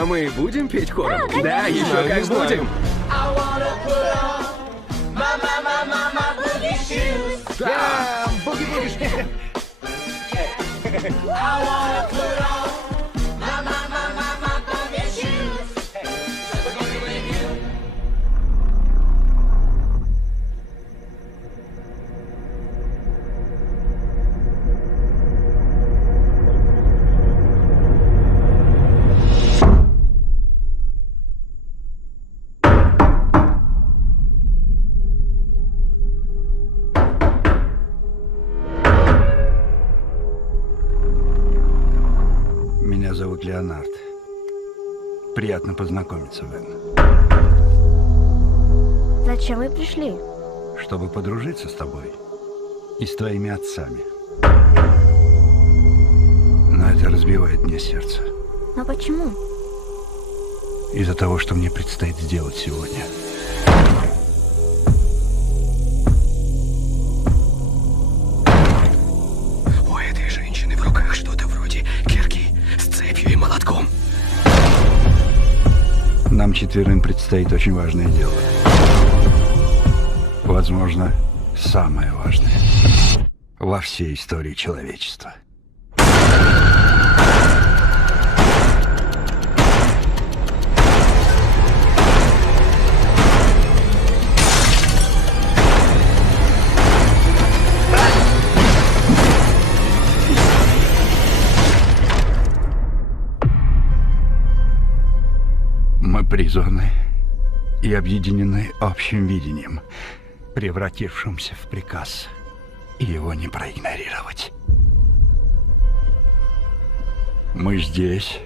А мы будем петь хором? конечно. Да, еще как знаю. будем. Буги-буги. Меня зовут Леонард. Приятно познакомиться, Вен. Зачем вы пришли? Чтобы подружиться с тобой и с твоими отцами. Но это разбивает мне сердце. Но почему? Из-за того, что мне предстоит сделать сегодня. У этой женщины в руках что-то вроде кирки с цепью и молотком. Нам четверым предстоит очень важное дело. Возможно, самое важное во всей истории человечества. Мы призваны и объединены общим видением, превратившимся в приказ, и его не проигнорировать. Мы здесь,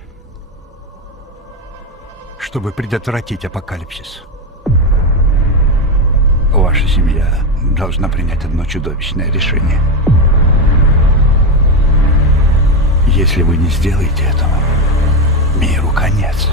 чтобы предотвратить апокалипсис. Ваша семья должна принять одно чудовищное решение. Если вы не сделаете этого, миру конец.